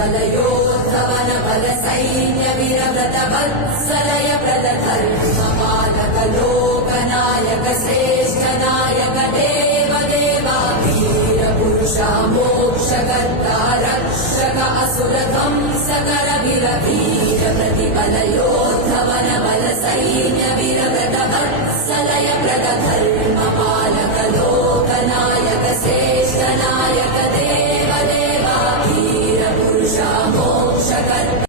प्रतिबलयोद्धवन बल सैन्य विरव्रत वत्सलय प्रद धर्म पालक लोकनायक श्रेष्ठ नायक देव देवा वीर पुरुषा मोक्षकर्ता रक्षक असुर ध्वंसकर वीर वीर प्रतिबलयोद्धवन बल सैन्य विरव्रत वत्सलय प्रद धर्म